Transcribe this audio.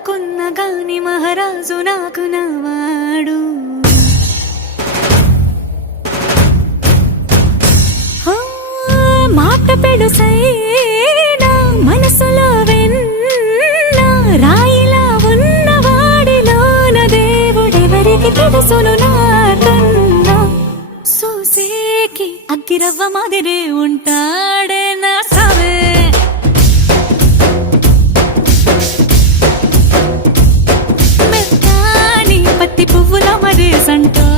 అనుకున్న గాని మహారాజు నాకు నావాడు. మాట పెడుసైనా మనసులో వెన్న రాయిలా ఉన్నవాడిలోన దేవుడెవరికి తెలుసును నాకన్నా. సూసేకి అగ్గిరవ్వ మాదిరే ఉంటాడే నా సవే. మెత్తాని పత్తి పువ్వుల మరే సంటో